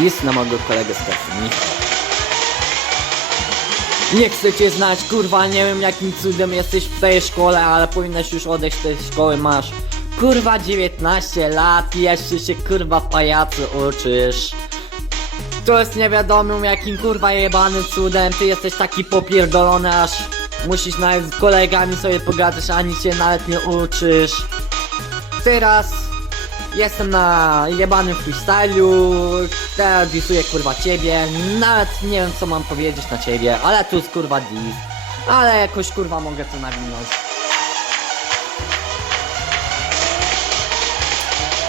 List na mojego kolegę z Michał. Nie chcę cię znać, kurwa, nie wiem jakim cudem jesteś w tej szkole, ale powinnaś już odejść z tej szkoły, masz kurwa 19 lat i jeszcze się kurwa pajacu uczysz. To jest nie wiadomo jakim kurwa jebanym cudem, ty jesteś taki popierdolony aż musisz nawet z kolegami sobie pogadać, ani się nawet nie uczysz. Teraz jestem na jebanym freestylu, teraz disuję kurwa ciebie, nawet nie wiem co mam powiedzieć na ciebie, ale tu jest kurwa dis, ale jakoś kurwa mogę to nawinąć.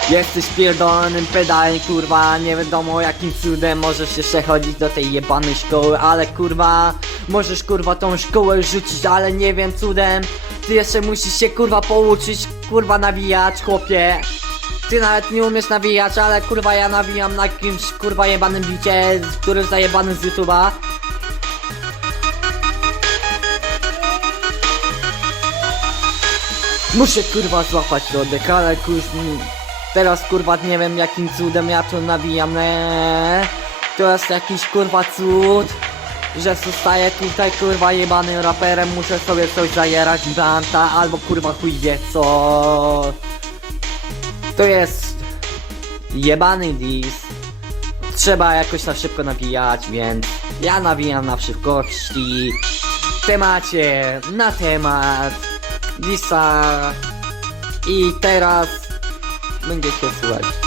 Jesteś pierdolonym pedałem, kurwa, nie wiadomo jakim cudem możesz jeszcze chodzić do tej jebanej szkoły, ale kurwa, możesz kurwa tą szkołę rzucić, ale nie wiem cudem, ty jeszcze musisz się kurwa pouczyć, kurwa nawijać, chłopie. Ty nawet nie umiesz nawijać, ale kurwa ja nawijam na jakimś kurwa jebanym bicie, który zajebany z YouTube'a. Muszę kurwa złapać środek, ale kurwa teraz kurwa nie wiem jakim cudem ja to nawijam, ne? To jest jakiś kurwa cud, że zostaję tutaj kurwa jebanym raperem, muszę sobie coś zajerać banta, albo kurwa chuj wie co. To jest jebany dis. Trzeba jakoś na szybko nawijać, więc ja nawijam na szybkości. W temacie, na temat disa. I teraz będziecie słuchać.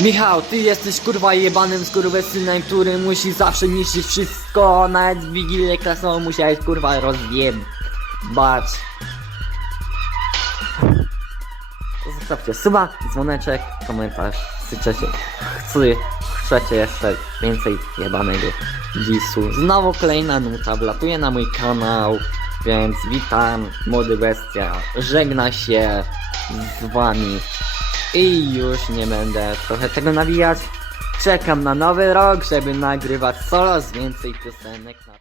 Michał, ty jesteś kurwa jebanym skurwysynem, który musi zawsze niszczyć wszystko, nawet w wigilię klasową musiałeś kurwa rozjebać. Zostawcie suba, dzwoneczek, komentarz, chcecie, chcecie, chcecie jeszcze więcej jebanego disu. Znowu kolejna nuta wlatuje na mój kanał, więc witam, młody bestia, żegna się z wami i już nie będę trochę tego nawijać. Czekam na nowy rok, żeby nagrywać coraz więcej piosenek na